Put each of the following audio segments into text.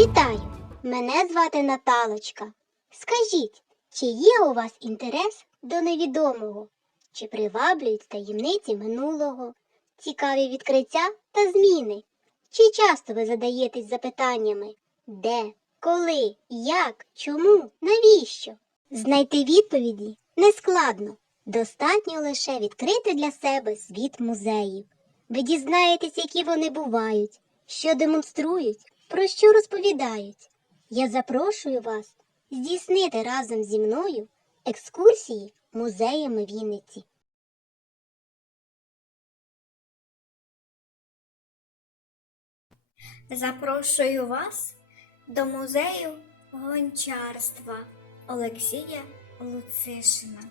Вітаю! Мене звати Наталочка. Скажіть, чи є у вас інтерес до невідомого? Чи приваблюють таємниці минулого, цікаві відкриття та зміни? Чи часто ви задаєтесь запитаннями де, коли, як, чому, навіщо? Знайти відповіді нескладно. Достатньо лише відкрити для себе світ музеїв. Ви дізнаєтесь, які вони бувають, що демонструють, про що розповідають. Я запрошую вас здійснити разом зі мною екскурсії музеями Вінниці. Запрошую вас до музею гончарства Олексія Луцишина.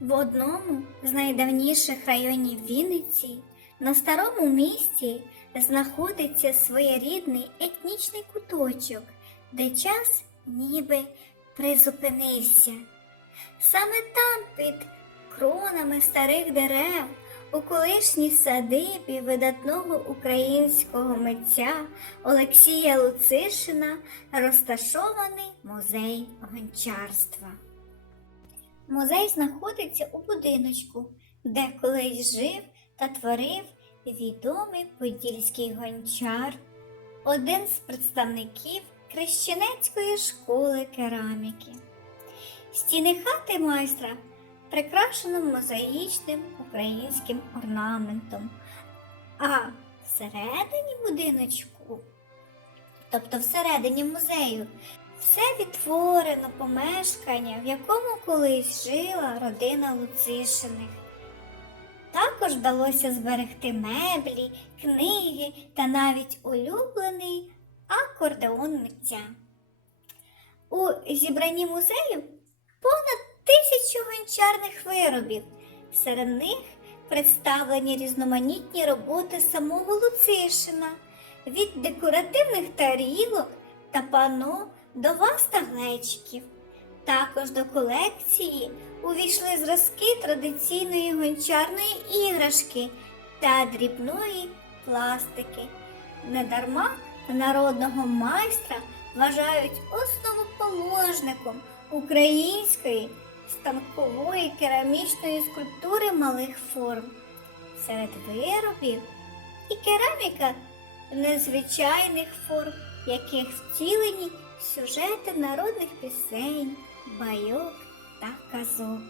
В одному з найдавніших районів Вінниці на старому місті знаходиться своєрідний етнічний куточок, де час ніби призупинився. Саме там під кронами старих дерев у колишній садибі видатного українського митця Олексія Луцишина розташований музей гончарства. Музей знаходиться у будиночку, де колись жив та творив відомий подільський гончар, один з представників Крещенецької школи кераміки. Стіни хати майстра прикрашено мозаїчним українським орнаментом, а всередині будиночку, тобто всередині музею, все відтворено помешкання, в якому колись жила родина Луцишиних. Також вдалося зберегти меблі, книги та навіть улюблений акордеон митця. У зібранні музею понад тисячу гончарних виробів. Серед них представлені різноманітні роботи самого Луцишина, від декоративних тарілок та пано до ваз та глечиків. Також до колекції увійшли зразки традиційної гончарної іграшки та дрібної пластики. Недарма народного майстра вважають основоположником української станкової керамічної скульптури малих форм. Серед виробів і кераміка незвичайних форм, яких втілені сюжети народних пісень, байок та казок.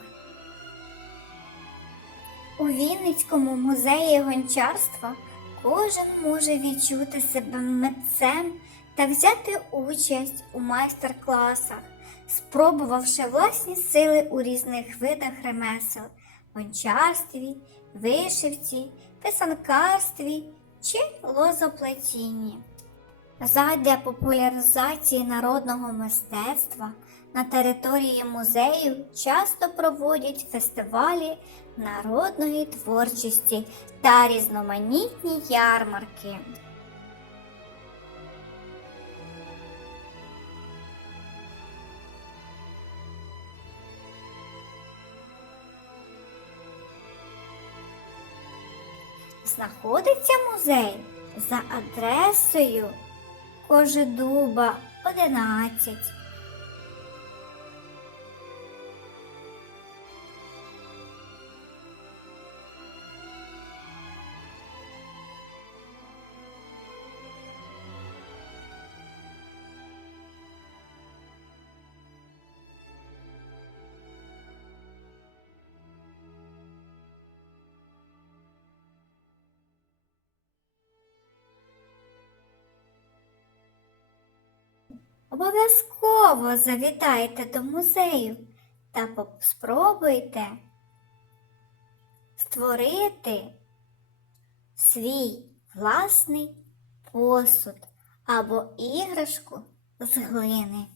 У Вінницькому музеї гончарства кожен може відчути себе митцем та взяти участь у майстер-класах, спробувавши власні сили у різних видах ремесел гончарстві, вишивці, писанкарстві чи лозоплетінні. Задля популяризації народного мистецтва на території музею часто проводять фестивалі народної творчості та різноманітні ярмарки. Знаходиться музей за адресою Кожедуба 11. Обов'язково завітайте до музею та спробуйте створити свій власний посуд або іграшку з глини.